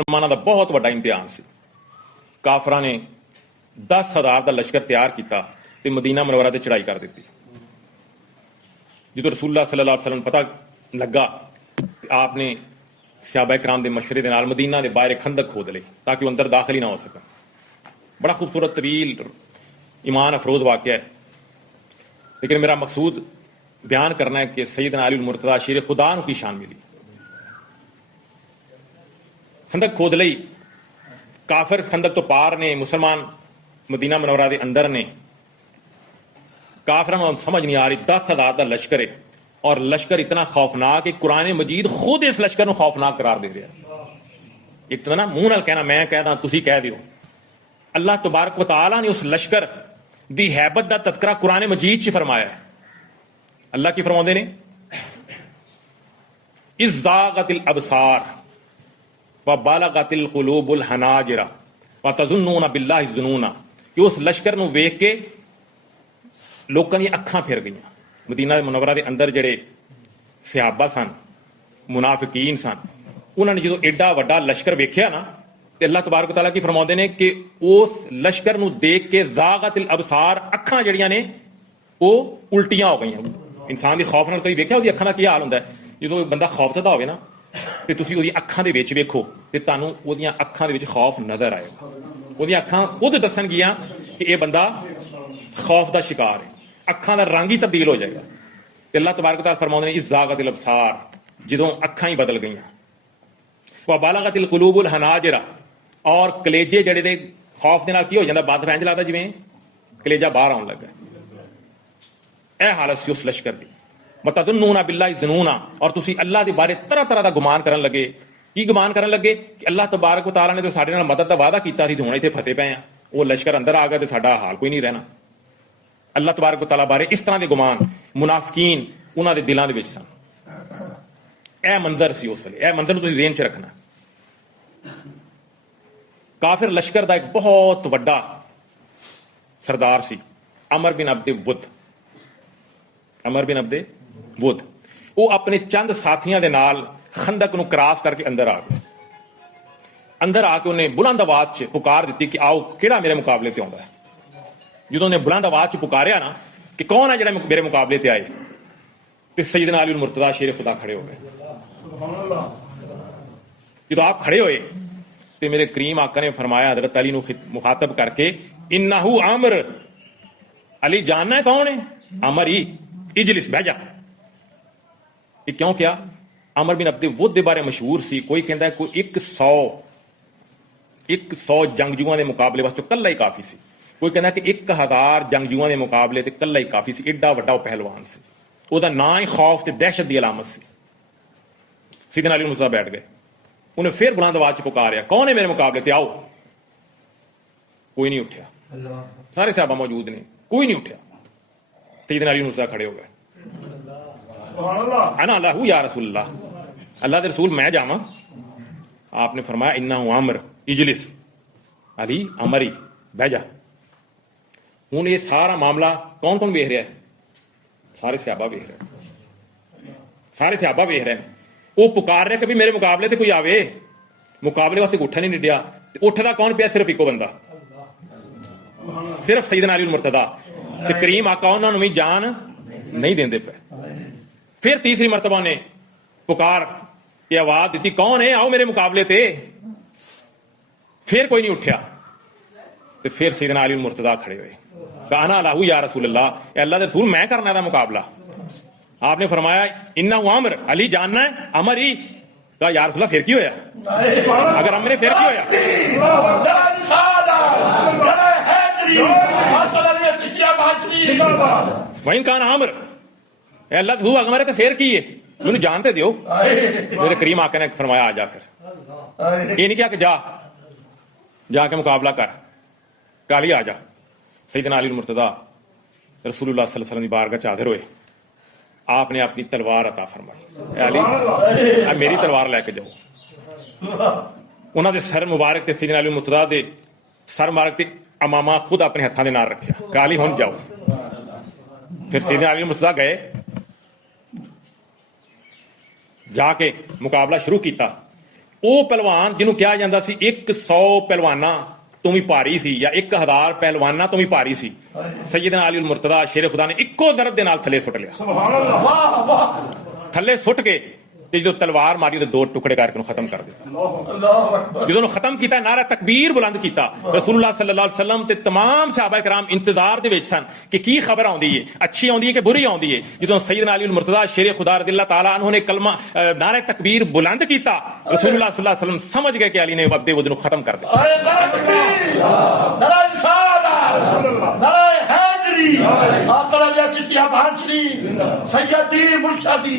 ਮੁਸਲਮਾਨਾਂ ਦਾ ਬਹੁਤ ਵੱਡਾ ਇਮਤਿਹਾਨ ਸੀ। ਕਾਫਰਾਂ ਨੇ 10,000 ਦਾ ਲਸ਼ਕਰ ਤਿਆਰ ਕੀਤਾ ਤੇ ਮਦੀਨਾ ਮੁਨੱਵਰਾ ਤੇ ਚੜ੍ਹਾਈ ਕਰ ਦਿੱਤੀ। ਜਦੋਂ ਰਸੂਲੁल्लाह सल्लल्लाहु अलैहि वसल्लम पता लगा तो आपने सहाबा कराम के मशवरे के नाल मदीना के बाहर खंदक खोद ली ताकि वो अंदर दाखिल ही ना हो सके। बड़ा खूबसूरत तवील ईमान अफरोज वाक़या है, लेकिन मेरा मकसूद बयान करना है कि सैयदना अली मुर्तज़ा शेर खुदा की शान मिली। खंदक खोद लई, काफिर खंदक तो पार ने, मुसलमान मदीना मुनव्वरा के अंदर ने। काफिर समझ नहीं आ रही 10,000 का लश्कर है और लश्कर इतना खौफनाक है, कुरान मजीद खुद इस लश्कर को खौफनाक करार दे रहा है। एक तो ना मुंह नाल कहना मैं कहदा तुसी कह दियो, अल्लाह तबारक व तआला ने उस लश्कर दी हैबत दा तज़किरा कुरान मजीद च फरमाया है। अल्लाह की फरमाते ने इज़ ज़ागतिल अबसार व बालगतिल कुलूबुल हनाजिरा व तज़ुन्नूना बिल्लाहि ज़ुनूना, कि उस लश्कर नूं वेख के लोगों दी अखां फिर गई। मदीना मुनव्वरा के अंदर जिहड़े सहाबा सन, मुनाफिकीन सन, उन्होंने जो एडा वड्डा लश्कर वेख्या ना, तो अल्लाह तबारक तआला की फरमाते ने कि उस लश्कर नूं देख के ज़ागतिल अबसार, अखां जिहड़ियां ने वो उल्टियां हो गई। इंसान की खौफ नाल कई वेख्या उहदी अखां दा की हाल हुंदा है। जो बंदा खौफजदा होवे ना ते तुसीं उहदी अखां दे विच वेखो ते तुहानूं उहदियां अखां दे विच खौफ नज़र आएगा। उहदियां अखां खुद दस्सणगियां कि यह बंदा खौफ का शिकार है, अखां का रंग ही तब्दील हो जाएगा। अल्लाह तबारक तआला फरमाते हैं इज़ ज़ागतिल अबसार, जदों अखां ही बदल गई। व बालगतिल कुलूबुल हनाजिरा, और कलेजे जड़े दे खौफ के नाल की हो जाता, बद फैंज लगता जिवें कलेजा बाहर आउण लगा। यह हालत सी उस लश्कर की। वतज़ुन्नूना बिल्लाहि ज़ुनूना, और तुसीं अल्लाह के बारे तरह तरह का गुमान करन लगे। की गुमान करन लगे कि अल्लाह तबारक व तआला ने तो साडे नाल मदद का वादा कीता सी, हुण इत्थे फसे पे आ, वो लश्कर अंदर आ गया तो साडा हाल कोई नहीं रहना। अल्लाह तबारक व तआला बारे इस तरह के गुमान मुनाफिकीन उन्हां दे दिलां दे विच सन। यह मंजर सी उस वेले, यह मंजर नूं तुसीं ज़हन च रखना। काफिर लश्कर का एक बहुत वड्डा सरदार सी अमर बिन अब्दे वुद। अमर बिन अब्दे वुद वो अपने चंद साथियों के नाल खंदक नूं क्रॉस करके अंदर आ गया। अंदर आके उन्हें बुलंद आवाज च पुकार दी कि आओ किहड़ा मेरे मुकाबले ते आउंदा है। जो उन्हें बुलंद आवाज च पुकारिया ना कि कौन है जिहड़ा मेरे मुकाबले ते आए, तो सैयदना अली मुर्तज़ा शेर खुदा खड़े हो गए। जो आप खड़े होए तो मेरे करीम आका ने फरमाया हजरत अली नूं मुखातब करके, इन्नहु आमर, अली जानना है कौन है? अमर ही, इजलिस बह जा। ये क्यों क्या? अमर बिन अब्दे वुद दे बारे मशहूर सी, कोई कहता है कोई 100 जंगजुआं के मुकाबले वास्ते कल्ला ही काफी सी, कोई कहना कि 1000 जंगजुआं के मुकाबले ते कल्ला ही काफी सी। एडा वड्डा पहलवान सी, उसदा नाम ही खौफ ते दहशत की अलामत सी। सैयदना अली मुर्तज़ा बैठ गए। उन्हें फिर बुलंद आवाज च पुकारिया, कौन है मेरे मुकाबले ते आओ। कोई नहीं उठा, सारे सहाबा मौजूद ने, कोई नहीं उठा। सैयदना अली मुर्तज़ा खड़े हो गए। अना लहू या रसूलल्लाह, अल्लाह के रसूल मैं जावां। आपने फरमाया इन्नहु आमर इजलिस, अली अमर ही बह जा। हुण ये सारा मामला कौन कौन वेख रहा है? सारे सहाबा वेख रहे हैं, सारे सहाबा वेख रहे हैं। वो पुकार रहे कि भी मेरे मुकाबले ते कोई आवे। मुकाबले वास्ते उठा नहीं निडिया, उठदा कौन पिया? सिर्फ इको बंदा, सिर्फ सैयदना अली मुर्तज़ा। ते करीम आका उन्हां नूं भी जान नहीं देंदे पे। फिर तीसरी मरतबा ने पुकार की आवाज दी, कौन है? आओ मेरे मुकाबले ते। फिर कोई नहीं उठा। तो फिर सैयदना अली मुर्तज़ा खड़े हुए, अना लहू या रसूलल्लाह, अल्लाह के रसूल मैं करना था मुकाबला। आपने फरमाया इन्नहु आमर, अली जानना है? अमर ही। कहा या रसूलल्लाह फिर की होया? अगर अमर फिर की होया? वहीं कान आमर, अल्लाह तू अगर तो फिर की है, मैनू जानते दियो। मेरे करीम आका ने फरमाया आ जा। फिर ये नहीं क्या कि जाके मुकाबला कर, काली आ जा। सैयदना अली मुर्तज़ा रसूलुल्लाह सल्लल्लाहु अलैहि वसल्लम की बारगाह च हाज़िर हुए। आपने अपनी तलवार अता फरमाई, अली मेरी तलवार लैके जाओ। उन्होंने सर मुबारक ते सैयदना अली मुर्तज़ा दे सर मुबारक ते अमामा खुद अपने हत्थों के नाल रखा, काली हुण जाओ। फिर सैयदना अली मुर्तज़ा गए, जाके मुकाबला शुरू किया। ਉਹ ਪਹਿਲਵਾਨ ਜਿਹਨੂੰ ਕਿਹਾ ਜਾਂਦਾ ਸੀ 100 ਪਹਿਲਵਾਨਾਂ ਤੋਂ ਵੀ ਭਾਰੀ ਸੀ ਜਾਂ 1000 ਪਹਿਲਵਾਨਾਂ ਤੋਂ ਵੀ ਭਾਰੀ ਸੀ, ਸੈਯਦਨਾ ਅਲੀ ਮੁਰਤਜ਼ਾ ਸ਼ੇਰ ਖੁਦਾ ਨੇ ਇੱਕੋ ਜ਼ਰਬ ਦੇ ਨਾਲ ਥੱਲੇ ਸੁੱਟ ਲਿਆ। ਸੁਭਾਨ ਅੱਲਾਹ, ਵਾਹ ਵਾਹ। ਥੱਲੇ ਸੁੱਟ ਕੇ ਤੇ ਜਦੋਂ ਤਲਵਾਰ ਮਾਰੀ ਉਹਦੇ 2 ਟੁਕੜੇ ਕਰਕੇ ਉਹਨੂੰ ਖਤਮ ਕਰ ਦਿੱਤਾ। ਅੱਲਾਹੁ ਅਕਬਰ। ਜਦੋਂ ਉਹਨੂੰ ਖਤਮ ਕੀਤਾ, ਨਾਰਾ ਤਕਬੀਰ ਬੁਲੰਦ ਕੀਤਾ। ਰਸੂਲੁल्लाह सल्लल्लाहु अलैहि वसल्लम ਤੇ तमाम ਸਹਾਬਾ ਕਿਰਾਮ ਇੰਤਜ਼ਾਰ ਦੇ ਵਿੱਚ ਸਨ ਕਿ ਕੀ ਖਬਰ ਆਉਂਦੀ ਹੈ, ਅੱਛੀ ਆਉਂਦੀ ਹੈ ਕਿ ਬੁਰੀ ਆਉਂਦੀ ਹੈ। ਜਦੋਂ ਸੈਯਦਨਾ ਅਲੀ ਮੁਰਤਜ਼ਾ ਸ਼ੇਰ ਖੁਦਾ ਰਜ਼ੀ ਅੱਲਾਹ ਤਾਲਾ ਅਨਹੂ ਨੇ ਕਲਮਾ ਨਾਰਾ ਤਕਬੀਰ ਬੁਲੰਦ ਕੀਤਾ, ਰਸੂਲੁल्लाह सल्लल्लाहु अलैहि वसल्लम ਸਮਝ ਗਏ ਕਿ ਅਲੀ ਨੇ ਵਕਤ ਉਹਨੂੰ ਖਤਮ ਕਰ ਦਿੱਤਾ। अरे नारा तकबीर, नारा रिसालत, नारा हैदरी, आसरा दिया चिट्ठियां भांचली, सैयदी मुर्शदी,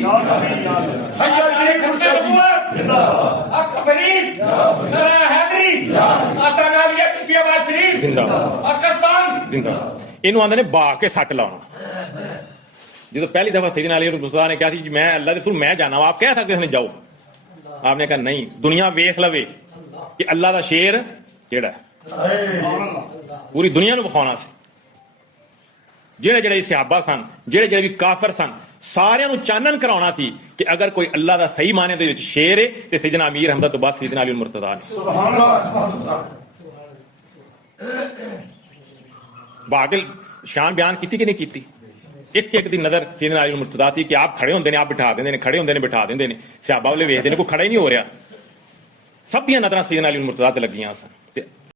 सैयदी मुर्शदी। ਇਹਨੂੰ ਆਂਦੇ ਨੇ ਬਾ ਕੇ ਸੱਟ ਲਾਉਣਾ। ਜਦੋਂ ਪਹਿਲੀ ਦਫਾ ਸੈਯਦਨਾ ਅਲੀ ਮੁਰਤਜ਼ਾ ਨੇ ਕਿਹਾ ਸੀ ਮੈਂ ਅੱਲਾਹ ਦੇ ਰਸੂਲ ਮੈਂ ਜਾਣਾ, ਆਪ ਕਹਿ ਸਕਦੇ ਨੇ ਜਾਓ, ਆਪਨੇ ਕਹਾ ਨਹੀਂ, ਦੁਨੀਆ ਵੇਖ ਲਵੇ ਕਿ ਅੱਲਾਹ ਦਾ ਸ਼ੇਰ ਕਿਹੜਾ, ਪੂਰੀ ਦੁਨੀਆ ਨੂੰ ਵਿਖਾਉਣਾ ਸੀ। ਜਿਹੜੇ ਜਿਹੜੇ ਸਹਾਬਾ ਸਨ, ਜਿਹੜੇ ਜਿਹੜੇ ਵੀ ਕਾਫਰ ਸਨ, ਸਾਰਿਆਂ ਨੂੰ ਚਾਨਣ ਕਰਾਉਣਾ ਸੀ ਕਿ ਅਗਰ ਕੋਈ ਅੱਲਾਹ ਦਾ ਸਹੀ ਮਾਨੇ ਦੇ ਵਿੱਚ ਸ਼ੇਰ ਹੈ ਤੇ ਸੈਯਦਨਾ ਅਮੀਰ ਹਮਜ਼ਾ ਤੋਂ ਬਾਅਦ ਸੈਯਦਨਾ ਅਲੀ ਮੁਰਤਜ਼ਾ ਨੇ। सुभान अल्लाह, सुभान अल्लाह। ਬਾਕਿਲ ਸ਼ਾਨ ਬਿਆਨ ਕੀਤੀ ਕਿ ਨਹੀਂ ਕੀਤੀ? ਇੱਕ ਇੱਕ ਦੀ ਨਜ਼ਰ ਸੈਯਦਨਾ ਅਲੀ ਮੁਰਤਜ਼ਾ ਸੀ ਕਿ ਆਪ ਖੜੇ ਹੁੰਦੇ ਨੇ, ਆਪ ਬਿਠਾ ਦਿੰਦੇ ਨੇ, ਖੜੇ ਹੁੰਦੇ ਨੇ ਬਿਠਾ ਦਿੰਦੇ ਨੇ, ਸਹਾਬਾ ਵਾਲੇ ਵੇਖਦੇ ਨੇ ਕੋਈ ਖੜਾ ਹੀ ਨਹੀਂ ਹੋ ਰਿਹਾ। ਸਭ ਦੀਆਂ ਨਜ਼ਰਾਂ ਸੈਯਦਨਾ ਅਲੀ ਮੁਰਤਜ਼ਾ ਤੇ ਲੱਗੀਆਂ ਸਨ।